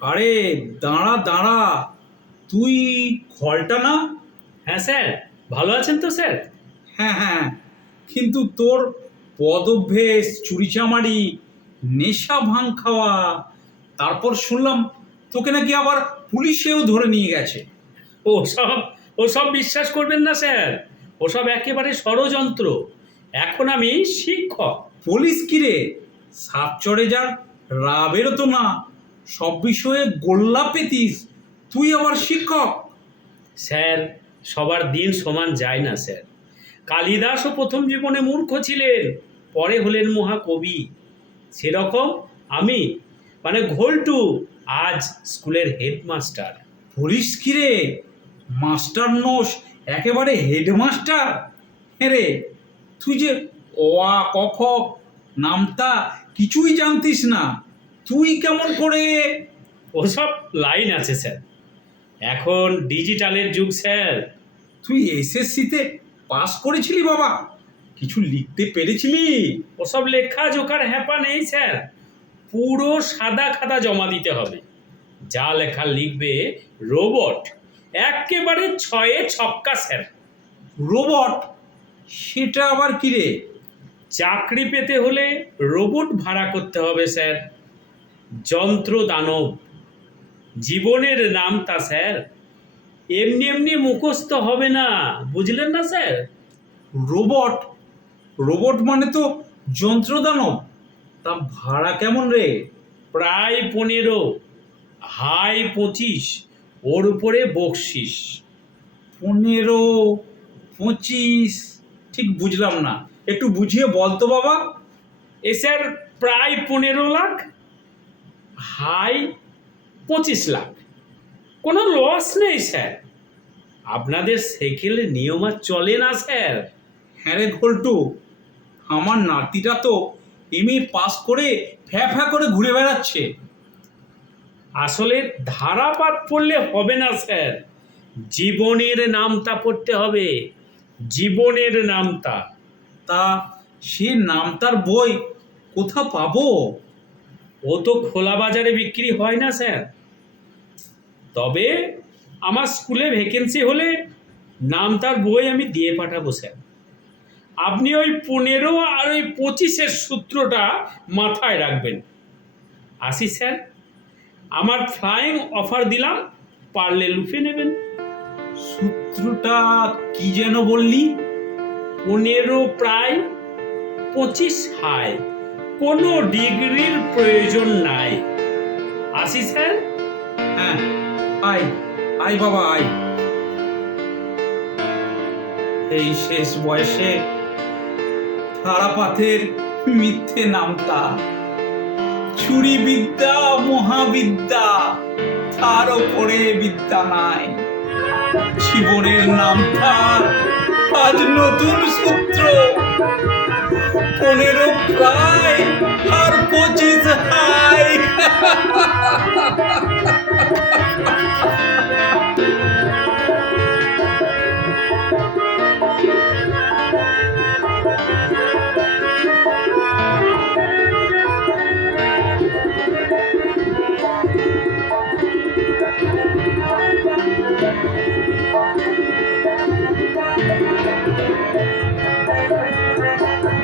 আরে দাঁড়া দাঁড়া, তুই খলটা না? হ্যাঁ স্যার, ভালো আছেন তো স্যার? হ্যাঁ হ্যাঁ, কিন্তু তোর পদভ্যেস, চুরিচামারি, নেশা ভাঙ খাওয়া, তারপর শুনলাম তোকে নাকি আবার পুলিশেও ধরে নিয়ে গেছে। ওসব ওসব বিশ্বাস করবেন না স্যার, ওসব একেবারে ষড়যন্ত্র। এখন আমি শিক্ষক। পুলিশ কি রে? সাপ চড়ে যার রা বেরোতো না, সব বিষয়ে গোল্লা পেতিস, তুই আবার শিক্ষক? স্যার, সবার দিন সমান যায় না স্যার। কালিদাসও প্রথম জীবনে মূর্খ ছিলেন, পরে হলেন মহাকবি। সেরকম আমি, মানে ঘোলটু, আজ স্কুলের হেডমাস্টার। পুলিশ কি রে? মাস্টার নোস, একেবারে হেডমাস্টার? হ্যাঁ রে, তুই যে অ আ ক খ নামতা কিছুই জানতিস না, তুই কেমন করে? ওসব লাইন আছে স্যার, এখন ডিজিটালের যুগ স্যার। তুই এসএসসিতে পাস করেছিলি বাবা? কিছু লিখতে পেরেছিলি? ওসব লেখা জোকার হ্যাপা নেই স্যার, পুরো সাদা খাতা জমা দিতে হবে। যা লেখা লিখবে রোবট, একেবারে ছয়ে ছক্কা স্যার। রোবট? সেটা আবার কি রে? চাকরি পেতে হলে রোবট ভাড়া করতে হবে স্যার। যন্ত্র দানব, জীবনের নামটা স্যার। এমনি এমনি মুখস্থ হবে না, বুঝলেন না স্যার? রোবট? রোবট মানে তো যন্ত্রদানব। তা ভাড়া কেমন রে? প্রায় 15, হাই 25, ওর উপরে বকশিস। 15, 25? ঠিক বুঝলাম না, একটু বুঝিয়ে বল তো বাবা। এ স্যার, প্রায় 15 লাখ, হাই 25 লাখ। কোনো লস নেই স্যার। আপনাদের সাইকেল নিয়ম আর চলে না স্যার। হ্যাঁ রে ঘোলটু, আমার নাতিটা তো এমএ পাস করে ফ্যা ফ্যা করে ঘুরে বেড়াচ্ছে। আসলে ধারাপাত পড়লে হবে না স্যার, জীবনের নামটা পড়তে হবে, জীবনের নামটা। তা সে নামতার বই কোথা পাবো? ও তো খোলা বাজারে বিক্রি হয় না স্যার। তবে আমার স্কুলে ভ্যাকেন্সি হলে নামতার বই আমি দিয়ে পাঠাবো স্যার। আপনি ওই 15 আর ওই 25-এর সূত্রটা মাথায় রাখবেন। আসি স্যার, আমার ফ্লাইং অফার দিলাম, পারলে লুফে নেবেন। সূত্রটা কি যেন বললি? 15 প্রায়, 25 হাই, কোনো ডিগ্রির প্রয়োজন নাই। আসি স্যার। হ্যাঁ, আয় আয় বাবা আয়। এই শেষ বয়সে ধারাপাতের মিথ্যে নামতা, চুরি বিদ্যা মহাবিদ্যা, তার ওপরে বিদ্যা নাই। জীবনের নামটা আজ নতুন সূত্র, 15 প্রায় আর 25 হাই।